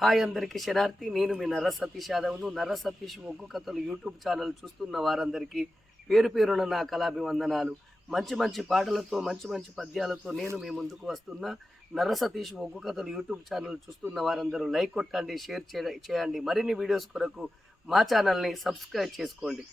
Hi అందరికీ శనార్థి. నేను మీ నర్ర సతీష్ యాదవ్ను. నర్ర సతీష్ ఒగ్గు కథలు యూట్యూబ్ ఛానల్ చూస్తున్న వారందరికీ పేరు పేరున నా కళాభివందనాలు. మంచి మంచి పాటలతో మంచి మంచి పద్యాలతో నేను మీ ముందుకు వస్తున్నా. నర్ర సతీష్ ఒగ్గు కథలు యూట్యూబ్ ఛానల్ చూస్తున్న వారందరూ లైక్ కొట్టండి, షేర్ చేయండి. మరిన్ని వీడియోస్ కొరకు మా ఛానల్ని సబ్స్క్రైబ్ చేసుకోండి.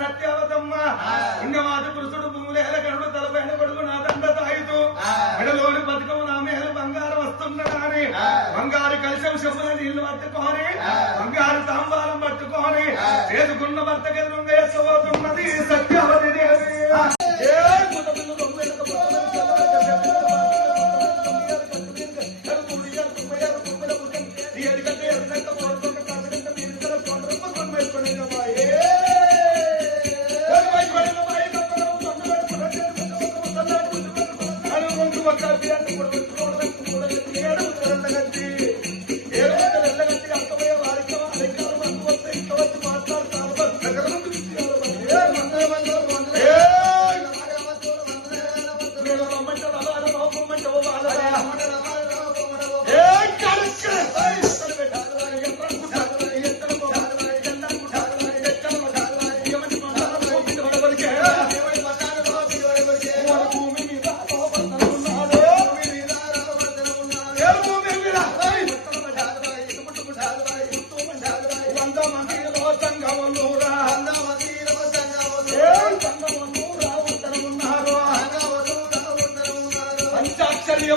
సత్యావతమ్మ ఇంగమాత పురుషుడు భూములేల కనుడు తలపైన కొడుకు నా దండ తాయితూ మెడలోని బతుకము నా మీద బంగారం వస్తున్నదాని బంగారు కలిసం చెప్పుల నీళ్లు పట్టుకొని బంగారు తాంబాలం పట్టుకొని చేసుకున్న భర్త ఎదురుగా ఎచ్చబోతున్నది సత్యావతి దేవి.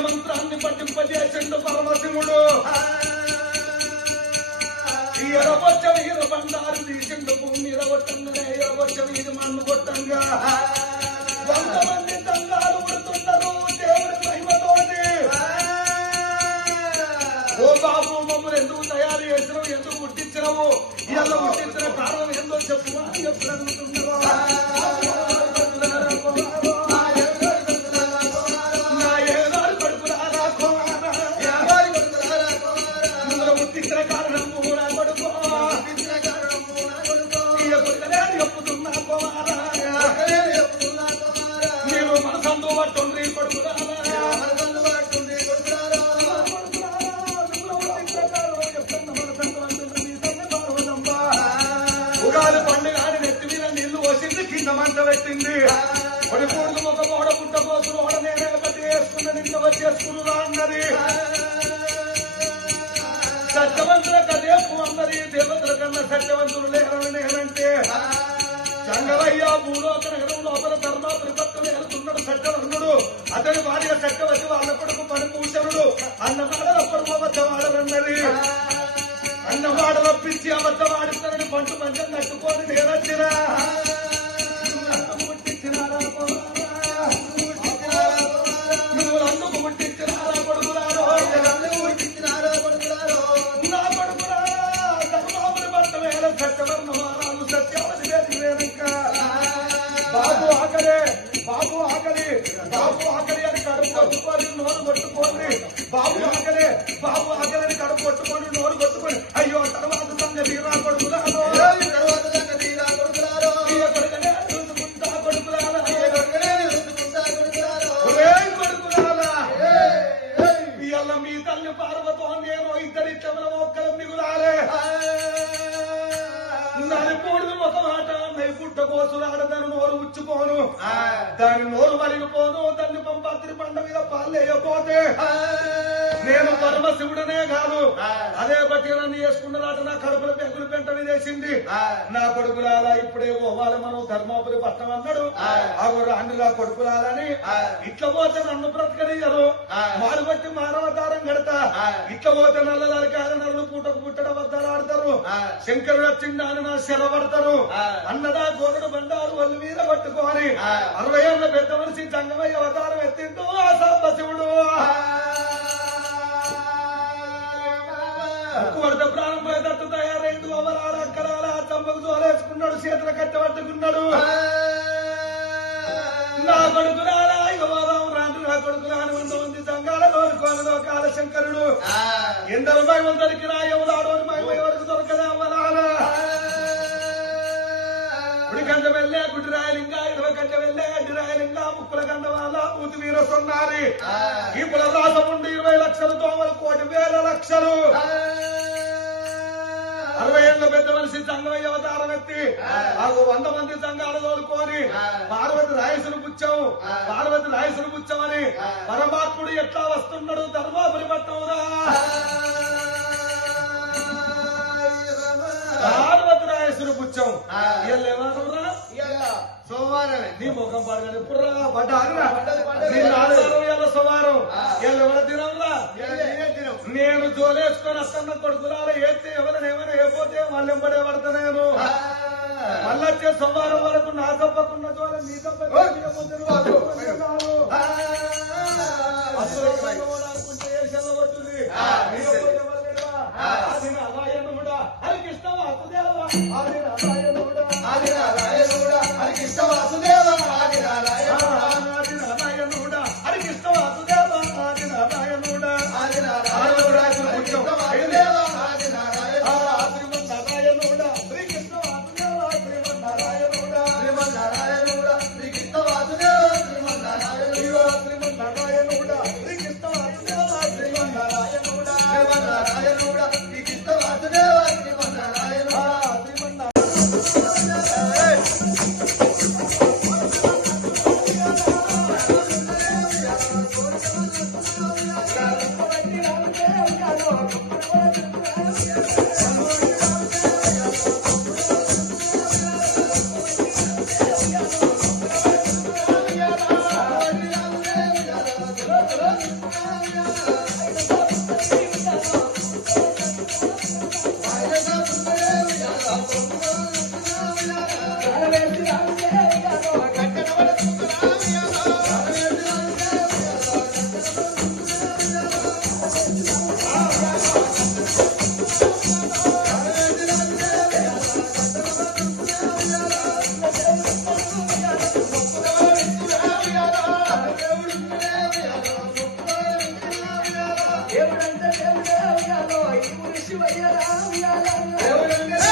మంత్రాన్ని పట్టింపజేసిండు పరమశివుడు. ఎరవచ్చ వీర బండారు తీసిండు భూమి ఎరవట్టంగానే ఎరవచ్చ వీరి మన్ను కొట్టంగా 100 మంది తంగాలు పడుతున్నారు దేవుడి మహిమతోటి. ఓ బాబు, మమ్మల్ని ఎందుకు తయారు చేసినావు, ఎందుకు పుట్టించినావు, ఇలా పుట్టించిన కారణం ఏందో చెప్పు అని ఎప్పుడు అడుగుతున్నారు. ఉగాది పండుగ నెత్తి మీద నీళ్లు పోసింది, కింద మంట పెట్టింది. ఒక కూడుకు ఒక ఓడ పుట్ట పోసులు ఓడ నేనే కట్టి వేసుకున్న నిన్న వచ్చేసుకున్నా అన్నది. సత్యవంతుల కదేపు అన్నది. దేవతల కన్నా సత్యవంతులు లేరని నేనంటే చంగవయ్య భూలోక నగరం లోపల ధర్మాపురి భక్తులు వెళ్తున్నాడు సత్యవంతుడు. అతని భార్య చక్కవతి వాళ్ళ కొడుకు పనిభూషణుడు. అన్నమాడలప్పుడు అబద్ధమాడలన్నది. అన్నమాడలొప్పించి అబద్ధమాడుతారని పంటు మంచం నట్టుకొని నేనొచ్చినా నువ్వు అందుకు ముట్టించినారా కొడుకురారో నా కొడుకురారా ధర్మాపురి భర్త వేల సత్యవర్ణమానాలు సత్యావతి వేదిక బాబు ఆకలి అని కడుపు నోరు పట్టుకోండి. బాబు సురాడదాని నోరు ఉచ్చుకోను దాని నోరు మలిగిపోను దాన్ని పంపత్రి పండ మీద పాలేయపోతే నేను పరమశివుడనే కాదు అదే బట్టి నన్ను చేసుకున్నదాట నా కడుపుల పెంకులు పెంట మీదేసింది నా కొడుకులాలా ఇప్పుడే పోవాలి మనం ధర్మపురి పట్టం అన్నాడు రాండి నా కొడుకులాలని ఇట్లా పోతే నన్ను బ్రతకనియరు మారు బట్టి మానవతారం కడతా ఇట్లా పోతే నల్లలారి కారణాలను పూటకు పుట్టడం వద్దలాడతారు శంకరుడు వచ్చిందా అని నా సెలవడతారు అన్నదా గోరుడు బండారు వల్లు మీద పట్టుకోని 60 ఏళ్ల పెద్ద మనిషి జంగమయ్య అవతారం ఎత్తింటూ ఆ సాంబశివుడు కొడత ప్రాణం తట్టు తయారైంది అవరాల అక్కరాల చంపకు తోలేసుకున్నాడు చేతుల కట్టబట్టుకున్నాడు నా కొడుకురాలా యువరాం రాండ్రు నా కొడుకురాని 100 మంది సంఘాల కోరుకోనదో కాలశంకరుడు ఎందరు మహిమలు దొరికినా ఎవరాడోని మహిమ ఎవరికి దొరకదా అవరాల గుడి కంట వెళ్ళే గుడి రాయలింగా 20 కంట వెళ్ళే అడ్డి రాయలింగా ముక్కుల కంట వాళ్ళ ఊతి వీర సొన్నారి ఇప్పుడు రాసముండి 20 లక్షలు దోమలు 1,00,000 లక్షలు 60 ఏళ్ల పెద్ద మనిషి సంఘమయ్య అవతారం ఎత్తి 100 మంది సంఘాలు తోలుకొని పార్వతి రాయసులు పుచ్చమని పరమాత్ముడు ఎట్లా వస్తున్నాడు ధర్మాపురి పట్టవురా పార్వతి రాయసులు పుచ్చం ఎల్లేవారురా సోమవారమే నీ ముఖం పడగానే పుర్రా పడ్డారురా సోమవారం ఎల్లెవర దినంలా నేను జోలేసుకొని అత్తన్న కొడుకులాల ఏస్తే ఎవరైనా ఏపోతే మళ్ళెంబడే పడతా నేను మళ్ళొచ్చే సోమవారం వరకు నా తప్పకున్న జోల నీ తప్పకుంటే హరికృష్ణ వాసుదేవ హరికృష్ణ వాసుదేవ దేవుడంటే దేవుడే ఉయ్యాలో ఈ పురుషి వయ్యరా ఉయ్యాలో దేవుడంటే